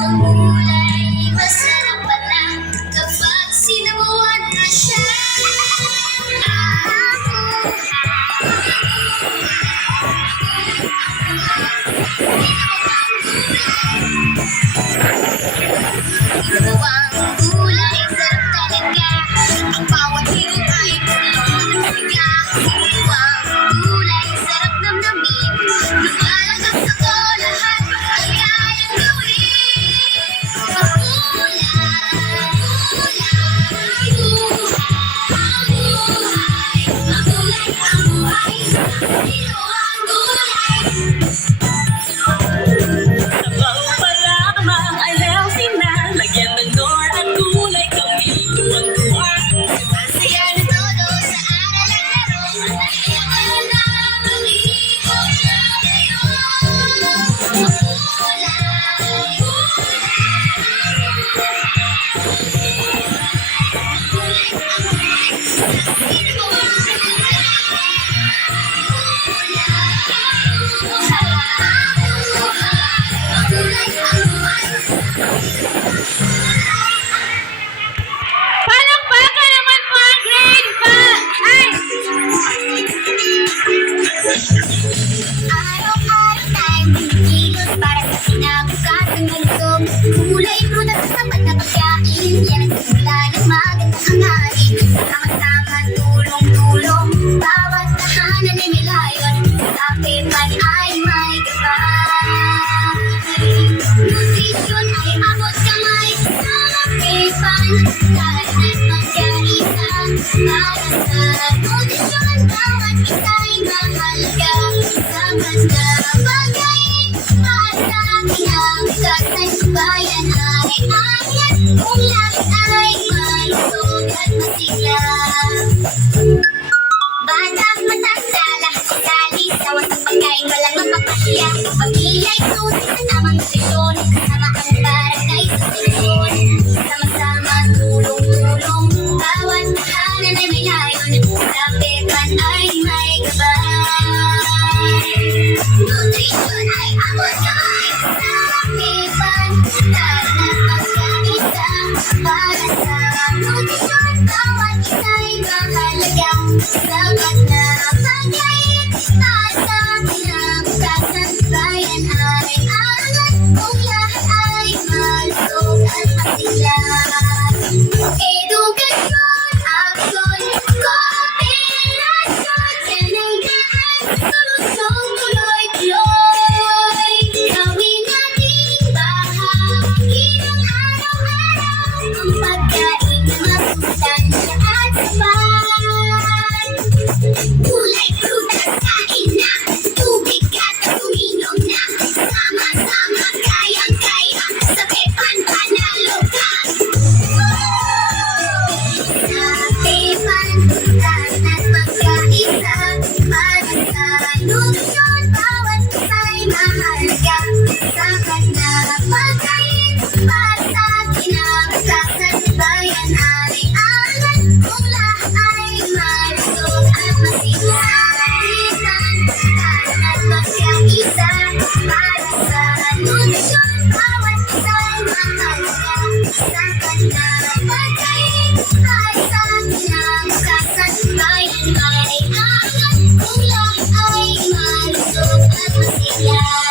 Ang gulay, masarap pala kapag sinabuan na siya. Bawang gulay, sarap talaga. Ang bawat hinog ay puno ng siga. Bawang gulay, sarap namnamin. Lumalakas ako, lahat ay kayang gawin. Magulay ang buhay. Sino ang gulay? Sabaw pa lamang ay healthy na. Lagyan ng nor at gulay kami tuwang-tuwa. Masaya na todo sa aral at laro. Kailangan lang mag-iipon na kayo. Palakpakan naman po ang grade pa! Ay! Araw-araw tayong kumikilos para sa kinabukasan malusog. Kulay prutas sa sapat na pagkain, yan ang simula ng magandang hangarin. Sama-sama, tulong-tulong, bawat tahanan ay may layon. Sa pepan ay may gabay. Nutrisyon ay abot kamay sa pepan. Lahat at magkaisa para sa nutrisyon, bawat isa ay mahalaga. Sapat na pagkain para sa kinabukasan, bayan ay angat. Kung lahat ay malusog at masigla. Bata, matanda, lahat sali sa wasang pagkain, walang mapapahiya. Pamilya ay susi sa tamang nutrisyon, kasama ang barangay sa solusyon. Sama-sama, tulong-tulong, bawat tahanan ay may layon. Sa pepan ay may gabay. Nutrisyon ay abot kamay sa pepan. Lahat at magkaisa para sa nutrisyon, bawat isa ay mahalaga. Sapat na pagkain para sa kinabukasan, bayan ay angat. Kung lahat ay malusog at masigla. Edukasyon, aksyon, kooperasyon, yan ang daan sa solusyon, tuloy-tuloy. Gawin nating bahagi ng araw-araw ang pagkain na masustansya at sapat. Gulay, prutas, kain na, tubig at uminom na. Sama-sama, kayang-kaya, sa pepan panalo ka. Sa pepan, lahat at magkaisa, para sa nutrisyon, bawat isa'y mahalaga. Sapat na pagkain para sa kinabukasan, bayan ay angat. Kung lahat ay malusog at masigla. Pepan, lahat at magkaisa, para sa nutrisyon, bawat isa'y mahalaga. Sapat na pagkain para sa kinabukasan, bayan ay angat. Kung lahat ay malusog at masigla.